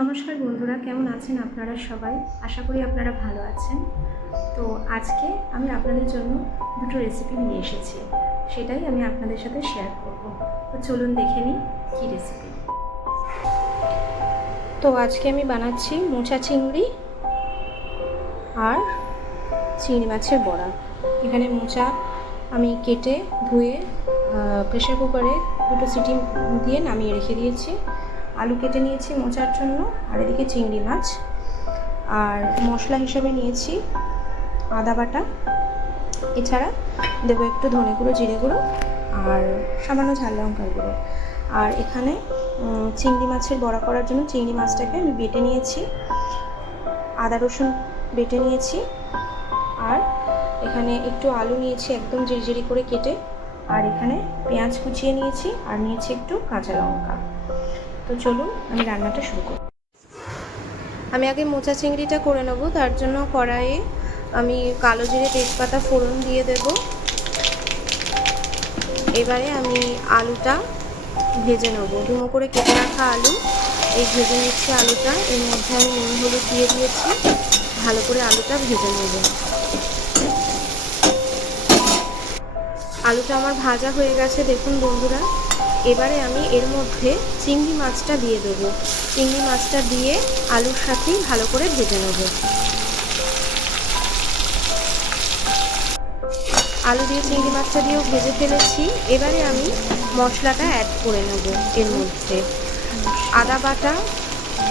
নমস্কার বন্ধুরা, কেমন আছেন আপনারা সবাই? আশা করি আপনারা ভালো আছেন। তো আজকে আমি আপনাদের জন্য দুটো রেসিপি নিয়ে এসেছি, সেটাই আমি আপনাদের সাথে শেয়ার করব। তো চলুন দেখে নিই কী রেসিপি। তো আজকে আমি বানাচ্ছি মোচা চিংড়ি আর চিংড়ি মাছের বড়া। এখানে মোচা আমি কেটে ধুয়ে প্রেশার কুকারে দুটো সিটি দিয়ে নামিয়ে রেখে দিয়েছি। আলু কেটে নিয়েছি মোচার জন্য, আর এদিকে চিংড়ি মাছ। আর মশলা হিসেবে নিয়েছি আদা বাটা, এছাড়া দেবো একটু ধনে গুঁড়ো, জিরে গুঁড়ো আর সামান্য ঝাল লঙ্কার গুঁড়ো। আর এখানে চিংড়ি মাছের বড়া করার জন্য চিংড়ি মাছটাকে আমি বেটে নিয়েছি, আদা রসুন বেটে নিয়েছি। আর এখানে একটু আলু নিয়েছি একদম ঝিরিঝিরি করে কেটে, আর এখানে পেঁয়াজ কুচিয়ে নিয়েছি, আর নিয়েছি একটু কাঁচা লঙ্কা। তো চলুন আমি রান্নাটা শুরু করি। আমি আগে মোচা চিংড়িটা করে নেব। তার জন্য কড়াইয়ে আমি কালো জিরে তেজপাতা ফোড়ন দিয়ে দেব। এবারে আমি আলুটা ভেজে নেব, ডুমো করে কেটে রাখা আলু এই ভেজে নিচ্ছি আলুটা। এর মধ্যে আমি নুন হলুদ দিয়ে দিয়েছি, ভালো করে আলুটা ভেজে নেব। আলুটা আমার ভাজা হয়ে গেছে দেখুন বন্ধুরা। এবারে আমি এর মধ্যে চিংড়ি মাছটা দিয়ে দেবো। চিংড়ি মাছটা দিয়ে আলুর সাথেই ভালো করে ভেজে নেব। আলু দিয়ে চিংড়ি মাছটা দিয়েও ভেজে ফেলেছি। এবারে আমি মশলাটা অ্যাড করে নেব। এর মধ্যে আদা বাটা,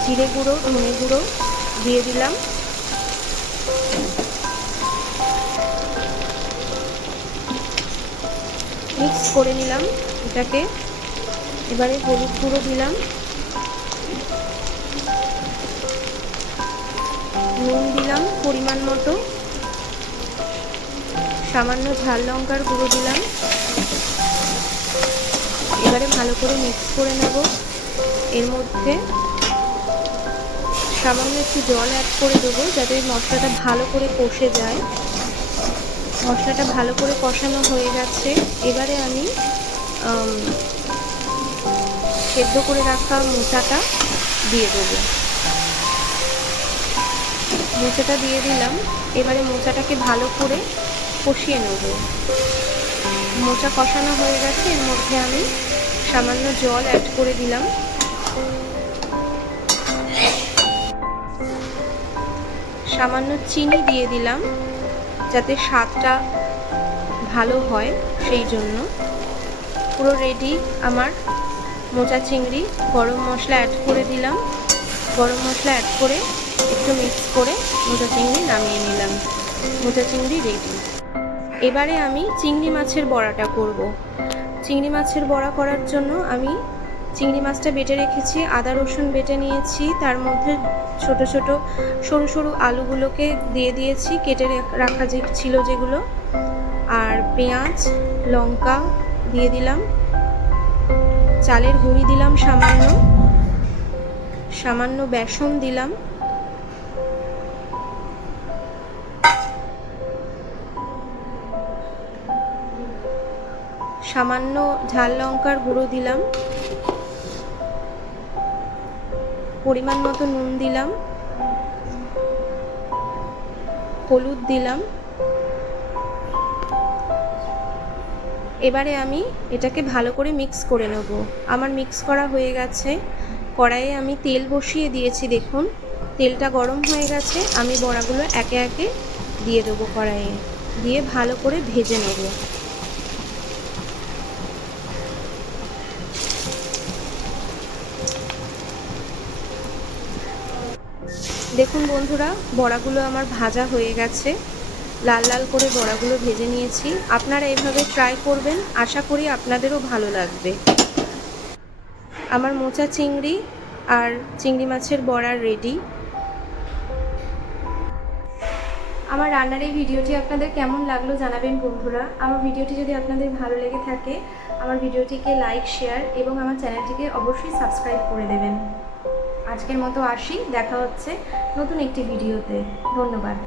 জিরে গুঁড়ো, ধনে গুঁড়ো দিয়ে দিলাম। মিক্স করে নিলাম এটাকে। এবারে হলুদ গুঁড়ো দিলাম, নুন দিলাম পরিমাণ মতো, সামান্য ঝাল লঙ্কার গুঁড়ো দিলাম। এবারে ভালো করে মিক্স করে নেব। এর মধ্যে সামান্য একটু জল অ্যাড করে দেবো, যাতে মশলাটা ভালো করে কষে যায়। মশলাটা ভালো করে কষানো হয়ে গেছে। এবারে আমি সেদ্ধ করে রাখা মোচাটা দিয়ে দেবো। মোচাটা দিয়ে দিলাম। এবারে মোচাটাকে ভালো করে কষিয়ে নেব। মোচা কষানো হয়ে গেছে। এর মধ্যে আমি সামান্য জল অ্যাড করে দিলাম। সামান্য চিনি দিয়ে দিলাম, যাতে স্বাদটা ভালো হয় সেই জন্য। পুরো রেডি আমার মোচা চিংড়ি। গরম মশলা অ্যাড করে দিলাম। গরম মশলা অ্যাড করে একটু মিক্স করে মোচা চিংড়ি নামিয়ে নিলাম। মোচা চিংড়ি রেডি। এবারে আমি চিংড়ি মাছের বড়াটা করব। চিংড়ি মাছের বড়া করার জন্য আমি চিংড়ি মাছটা বেটে রেখেছি, আদা রসুন বেটে নিয়েছি। তার মধ্যে ছোট ছোট সরু সরু আলুগুলোকে দিয়ে দিয়েছি, কেটে রাখা যে ছিল যেগুলো। আর পেঁয়াজ লঙ্কা দিয়ে দিলাম, চালের গুঁড়ি দিলাম সামান্য, সামান্য বেসন দিলাম, সামান্য ঝাল লঙ্কার গুঁড়ো দিলাম, পরিমাণ মতো নুন দিলাম, হলুদ দিলাম। এবারে আমি এটাকে ভালো করে মিক্স করে নেব। আমার মিক্স করা হয়ে গেছে। কড়াইয়ে আমি তেল বসিয়ে দিয়েছি দেখুন। তেলটা গরম হয়ে গেছে। আমি বড়াগুলো একে একে দিয়ে দেবো কড়াইয়ে, দিয়ে ভালো করে ভেজে নেব। দেখুন বন্ধুরা, বড়াগুলো আমার ভাজা হয়ে গেছে। লাল লাল করে বড়াগুলো ভেজে নিয়েছি। আপনারা এইভাবে ট্রাই করবেন, আশা করি আপনাদেরও ভালো লাগবে। আমার মোচা চিংড়ি আর চিংড়ি মাছের বড়া রেডি। আমার রান্নার এই ভিডিওটি আপনাদের কেমন লাগলো জানাবেন বন্ধুরা। আমার ভিডিওটি যদি আপনাদের ভালো লেগে থাকে, আমার ভিডিওটিকে লাইক, শেয়ার এবং আমার চ্যানেলটিকে অবশ্যই সাবস্ক্রাইব করে দেবেন। আজকের মতো আসি, দেখা হচ্ছে নতুন একটি ভিডিওতে। ধন্যবাদ।